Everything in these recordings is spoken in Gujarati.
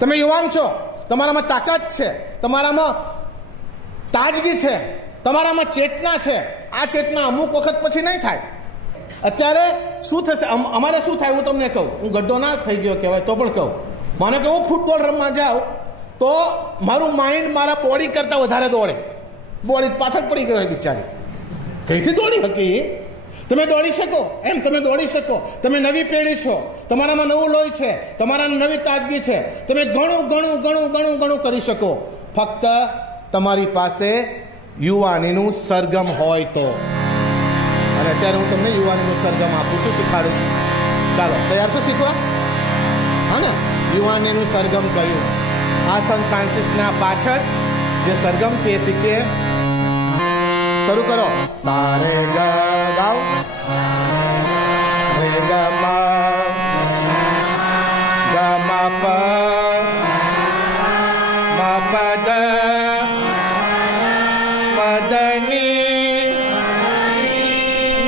તમે યુવાન છો, તમારામાં તાકાત છે, તમારામાં તાજગી છે, તમારામાં ચેતના છે. આ ચેતના અમુક વખત પછી નહીં થાય. અત્યારે શું થશે, અમારે શું થાય હું તમને કહું. હું ગड्ढો ના થઈ ગયો કહેવાય તો પણ કહું. માનો કે હું ફૂટબોલ રમવા જાઉં તો મારું માઇન્ડ મારા બોડી કરતાં વધારે દોડે. બોડી પાછળ પડી ગયો હોય બિચારી. કઈથી દોડી શકી? તમે દોડી શકો એમ તમે દોડી શકો. તમે નવી પેઢી છો, તમારામાં નવું લોહી છે, તમારામાં નવી તાજગી છે. તમે ઘણું ઘણું ઘણું ઘણું ઘણું કરી શકો, ફક્ત તમારી પાસે યુવાનીનું સરગમ હોય તો. અને અત્યારે હું તમને યુવાનીનું સરગમ આપું છું, શીખવાડું છું. ચાલો, તૈયાર છો શીખવા? હા ને? યુવાનીનું સરગમ કયું? આ સન ફ્રાન્સિસના પાછળ જે સરગમ છે એ શીખીએ. શરૂ કરો. સારે ગ ગાઓ, રે ગ મ ગ મ પ મ પ દ પ દ ની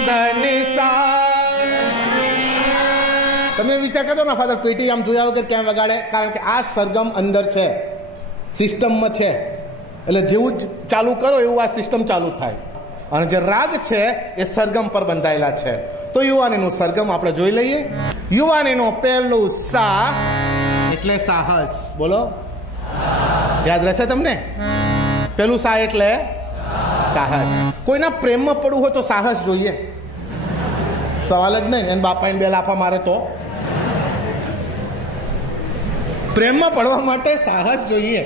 દ ની સા. તમે વિચાર કરજો ને ફાધર પેટી આમ જોયા વગર ક્યાં વગાડે? કારણ કે આ સરગમ અંદર છે, સિસ્ટમમાં છે. એટલે જેવું જ ચાલુ કરો એવું આ સિસ્ટમ ચાલુ થાય. અને જે રાગ છે એ સરગમ પર બંધાયેલા છે. તો યુવાનીનું સરગમ આપણે જોઈ લઈએ. યુવાનીનું પહેલું સા એટલે સાહસ. બોલો, યાદ રહેશે તમને? પહેલું સા એટલે સાહસ. કોઈના પ્રેમમાં પડવું હોય તો સાહસ જોઈએ, સવાલ જ નહીં. એને બાપા એને બે લાફા મારે તો પ્રેમમાં પડવા માટે સાહસ જોઈએ.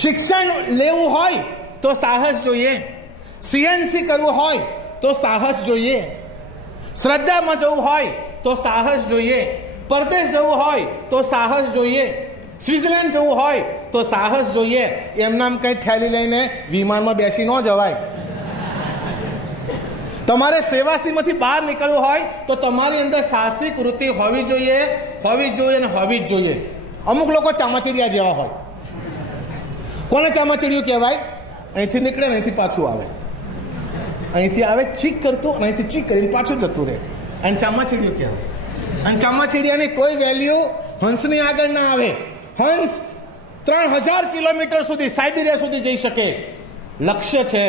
શિક્ષણ લેવું હોય તો સાહસ જોઈએ. સીએનસી કરવું હોય તો સાહસ જોઈએ. શ્રદ્ધામાં જવું હોય તો સાહસ જોઈએ. પરદેશ જવું હોય તો સાહસ જોઈએ. સ્વિટ્ઝરલેન્ડ જવું હોય તો સાહસ જોઈએ. એમ નામ કંઈ થેલી લઈને વિમાનમાં બેસી ન જવાય. તમારે સેવાસીમાંથી બહાર નીકળવું હોય તો તમારી અંદર સાહસિક વૃત્તિ હોવી જોઈએ, હોવી જોઈએ અને હોવી જ જોઈએ. અમુક લોકો ચામાચીડિયા જેવા હોય. કોને ચામાચીડિયું કહેવાય? અહીંથી નીકળે ને અહીંથી પાછું આવે, અહીંથી આવે ચીક કરતું અને અહીંથી ચીક કરીને પાછું જતું રહે. અને ચામાચીડિયું કહેવાય. અને ચામાચીડિયાની કોઈ વેલ્યુ હંસની આગળ ના આવે. હંસ 3000 કિલોમીટર સુધી સાઇબિરિયા સુધી જઈ શકે. લક્ષ્ય છે.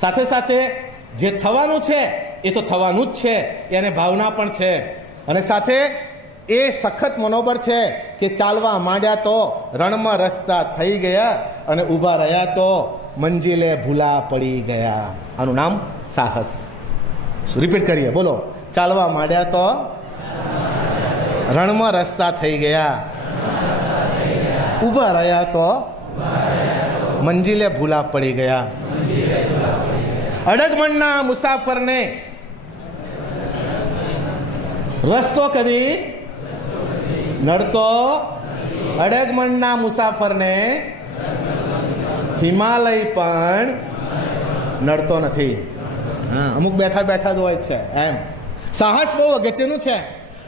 સાથે સાથે જે થવાનું છે એ તો થવાનું જ છે, એને ભાવના પણ છે. અને સાથે એ સખત મનોબળ છે કે ચાલવા માંડ્યા તો રણમાં રસ્તા થઈ ગયા અને ઊભા રહ્યા તો મંજિલે ભૂલા પડી ગયા. આનું નામ સાહસ. રિપીટ કરીએ, બોલો. ચાલવા માંડ્યા તો રણમાં રસ્તા થઈ ગયા, ઊભા રહ્યા તો મંજિલે ભૂલા પડી ગયા. અડગમણના મુસાફરને રસ્તો કદી નડતો, અડગમણના મુસાફરને હિમાલય પણ નડતો નથી. હા, અમુક બેઠા બેઠા જ હોય છે એમ. સાહસ બહુ અગત્યનું છે.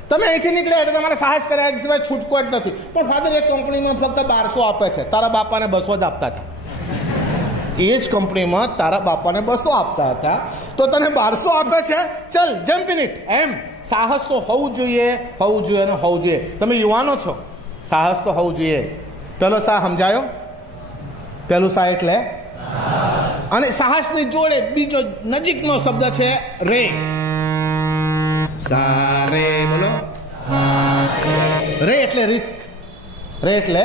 તમે અહીંથી નીકળ્યા એટલે તમારે સાહસ કર્યા સિવાય છૂટકો જ નથી. પણ ફાધર એક કંપનીમાં ફક્ત 1200 આપે છે, તારા બાપાને 200 જ આપતા હતા. એ જ કંપનીમાં તારા બાપાને 200 આપતા હતા, તો તને 1200 આપે છે, ચલ જમ્પ ઇન ઇટ. એમ સાહસ તો હોવું જોઈએ, હોવું જોઈએ અને હોવું જોઈએ. તમે યુવાનો છો, સાહસ તો હોવું જોઈએ. પેલો સા સમજાયો? પેલું સા એટલે અને સાહસની જોડે બીજો નજીકનો શબ્દ છે રે. સારે, બોલો. રે એટલે રિસ્ક. રે એટલે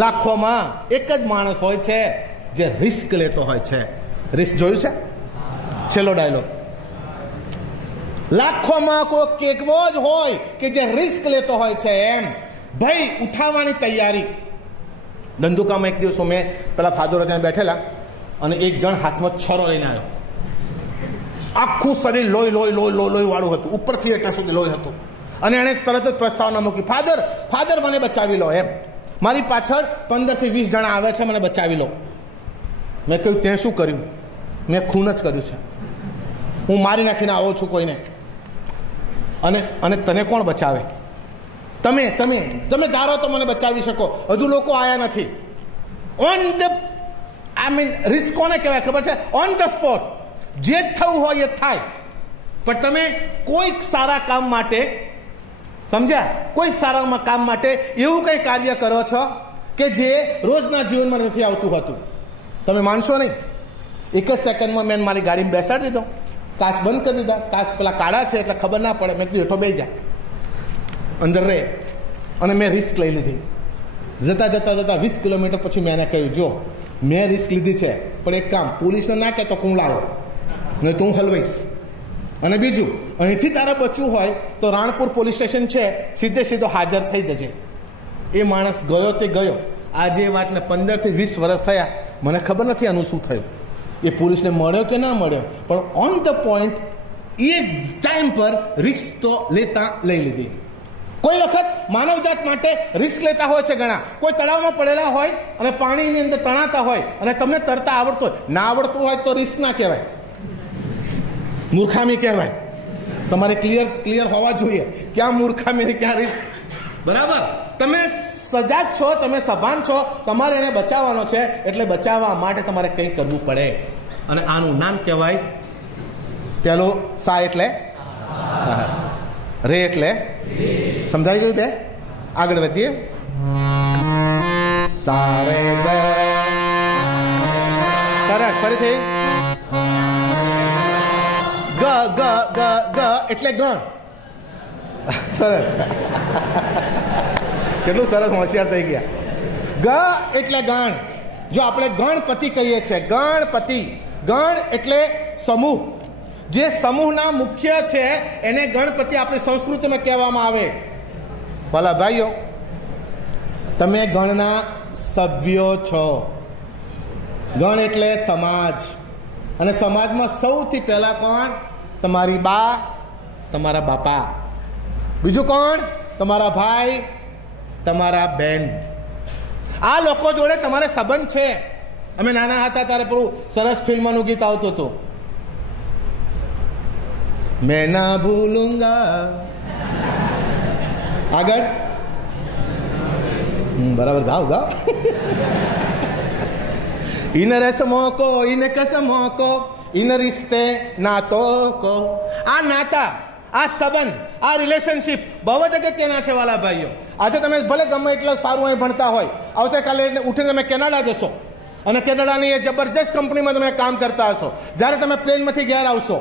લાખોમાં એક જ માણસ હોય છે જે રિસ્ક લેતો હોય છે. રિસ્ક જોયું છે? છેલ્લો ડાયલોગ. લાખોમાં કોઈક એકવો જ હોય કે જે રિસ્ક લેતો હોય છે. એમ ભય ઉઠાવવાની તૈયારી. ધંધુકામાં એક દિવસ મેં પેલા ફાધર ત્યાં બેઠેલા અને એક જણ હાથમાં છરો લઈને આવ્યો. આખું શરીર લોહી લોહી લોહી લોહી વાળું હતું, ઉપરથી એટલા સુધી લોહી હતું. અને એણે તરત જ પ્રસ્તાવના મૂકી, ફાધર ફાધર મને બચાવી લો. એમ મારી પાછળ 15 થી 20 જણા આવે છે, મને બચાવી લો. મેં કહ્યું, તે શું કર્યું? મેં ખૂન જ કર્યું છે. હું મારી નાખીને આવો છું કોઈને. અને તને કોણ બચાવે? તમે તમે તમે ધારો તો મને બચાવી શકો. હજુ લોકો આયા નથી. ઓન ધ રિસ્ક કોને કહેવાય ખબર છે? On the spot. જે થવું હોય એ થાય. પણ તમે કોઈક સારા કામ માટે સમજ્યા? કોઈ સારા કામ માટે એવું કંઈ કાર્ય કરો છો કે જે રોજના જીવનમાં નથી આવતું હતું. તમે માનશો નહીં, એક જ સેકન્ડમાં મેં મારી ગાડીમાં બેસાડી દીધો, કાચ બંધ કરી દીધા. કાચ પેલા કાળા છે એટલે ખબર ના પડે, મેં કીધું હેઠો બેસી જાય, અંદર રહે. અને મેં રિસ્ક લઈ લીધી. જતા 20 કિલોમીટર પછી મેં એને કહ્યું, જો મેં રિસ્ક લીધી છે, પણ એક કામ, પોલીસને ના કહેતો હું લાવો, નહીં તો હું હલવાઈશ. અને બીજું, અહીંથી તારે બચવું હોય તો રાણપુર પોલીસ સ્ટેશન છે, સીધો હાજર થઈ જજે. એ માણસ ગયો તે ગયો. આજે એ વાતને 15 થી 20 વર્ષ થયા, મને ખબર નથી આનું શું થયું. એ પોલીસને મળ્યો કે ના મળ્યો, પણ on the point A time પર રિસ્ક તો લઈ લીધી. કોઈ વખત માનવજાત માટે રિસ્ક લેતા હોય છે ઘણા. કોઈ તળાવમાં પડેલા હોય અને પાણીની અંદર તણાતા હોય અને તમને તરતા આવડતું હોય, ના આવડતું હોય તો રિસ્ક ના કહેવાય, મૂર્ખામી કહેવાય. તમારે ક્લિયર હોવા જોઈએ ક્યાં મૂર્ખામી ને ક્યાં રિસ્ક. બરાબર? તમે સજાગ છો, તમે સભાન છો, તમારે એને બચાવવાનો છે, એટલે બચાવવા માટે તમારે કંઈ કરવું પડે. અને આનું નામ કહેવાય, પેલો સા એટલે રે એટલે, સમજાઈ ગયું? બે આગળ વધીએ. સારે સરસ. ફરીથી ગ ગ ગ ગ એટલે ગણ. સરસ, કેટલું સરસ, હોશિયાર થઈ ગયા. ગ એટલે ગણ. જો આપણે ગણપતિ કહીએ છીએ, ગણપતિ, ગણ એટલે સમૂહ. જે સમૂહના મુખ્ય છે એને ગણપતિ આપણી સંસ્કૃતિમાં કહેવામાં આવે. ભલા ભાઈઓ, તમે ગણના સભ્યો છો. ગણ એટલે સમાજ. અને સમાજમાં સૌથી પહેલા કોણ? તમારી બા, તમારા બાપા. બીજું કોણ? તમારા ભાઈ, તમારા બેન. આ લોકો જોડે તમારે સંબંધ છે. અમે નાના હતા ત્યારે પેલું સરસ ફિલ્મનું ગીત આવતું હતું, મેં ના ભૂલુંગા. આગળ બરાબર ગાઓ. ઇન રસમો કો ઇન કસમો કો ઇન રિશ્તે નાતો કો. આ નાતા, આ સંબંધ, આ રિલેશનશીપ બહુ જ અગત્યના છે વાલા ભાઈઓ. આજે તમે ભલે ગમે એટલું સારું અહીં ભણતા હોય, આવતીકાલે ઉઠીને તમે કેનેડા જશો અને કેનેડાની એ જબરજસ્ત કંપનીમાં તમે કામ કરતા હશો. જ્યારે તમે પ્લેનમાંથી ઘેર આવશો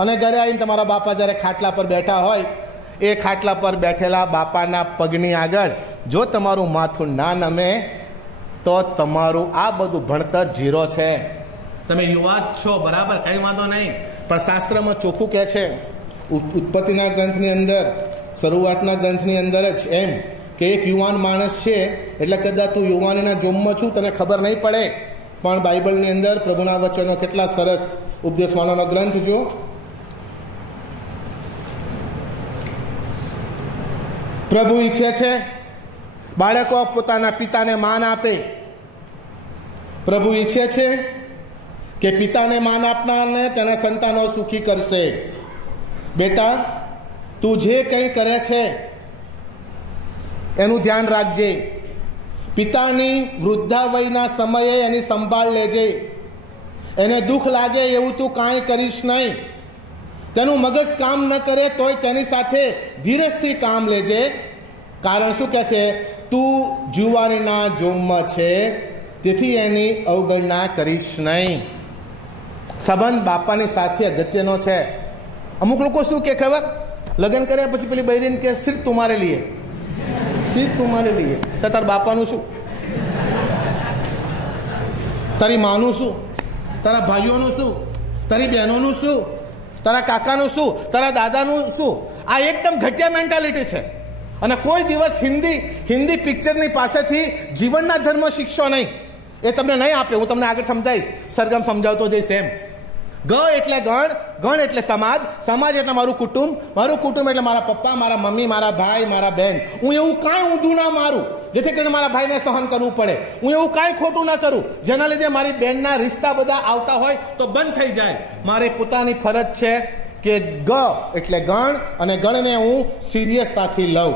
અને ઘરે આવીને તમારા બાપા જ્યારે ખાટલા પર બેઠા હોય, એ ખાટલા પર બેઠેલા બાપાના પગની આગળ જો તમારું માથું ના નમે તો તમારું આ બધું ભણતર ઝીરો છે. તમે યુવા છો, બરાબર, કંઈ વાંધો નહીં, પણ શાસ્ત્રમાં ચોખ્ખું કહે છે, ઉત્પત્તિના ગ્રંથની અંદર, શરૂઆતના ગ્રંથની અંદર જ એમ કે એક યુવાન માણસ છે એટલે કદાચ તું યુવાનીના જોમમાં છું, તને ખબર નહીં પડે. પણ બાઇબલની અંદર પ્રભુના વચનો કેટલા સરસ. ઉપદેશમાળાનો ગ્રંથ જો, પ્રભુ ઈચ્છે છે બાળકો પોતાના પિતાને માન આપે. પ્રભુ ઈચ્છે છે કે પિતાને માન આપનારને તેના સંતાનો સુખી કરશે. બેટા, તું જે કંઈ કરે છે એનું ધ્યાન રાખજે. પિતાની વૃદ્ધાવયના સમયે એની સંભાળ લેજે. એને દુઃખ લાગે એવું તું કાંઈ કરીશ નહીં. તેનું મગજ કામ ન કરે તોય તેની સાથે ધીરજથી કામ લેજે. કારણ શું કહે છે? તું જુવાનીના જોમમાં છે, તેથી એની અવગણના કરીશ નહીં. સંબંધ બાપાની સાથે અગત્યનો છે. અમુક લોકો શું કે ખબર? લગ્ન કર્યા પછી પેલી બૈરીને કે સિર્ફ તુમારે લીએ, સિર્ફ તુમારે લીએ. તો તારા બાપાનું શું? તારી માનું શું? તારા ભાઈઓનું શું? તારી બહેનોનું શું? તારા કાકાનું શું? તારા દાદાનું શું? આ એકદમ ઘટિયા મેન્ટાલિટી છે. અને કોઈ દિવસ હિન્દી પિક્ચરની પાસેથી જીવનના ધર્મ શીખશો નહીં. એ તમને નહીં આપે. હું તમને આગળ સમજાવીશ, સરગમ સમજાવતો જઈશ એમ. ગ એટલે ગણ, ગણ એટલે સમાજ, સમાજ એટલે મારું કુટુંબ, મારું કુટુંબ એટલે મારા પપ્પા, મારા મમ્મી, મારા ભાઈ, મારા બહેન. હું એવું કાંઈ ઊંધું ના મારું જેથી કરીને મારા ભાઈને સહન કરવું પડે. હું એવું કાંઈ ખોટું ના કરું જેના લીધે મારી બહેનના રિશ્તા બધા આવતા હોય તો બંધ થઈ જાય. મારી પોતાની ફરજ છે કે ગ એટલે ગણ, અને ગણને હું સિરિયસતાથી લઉં.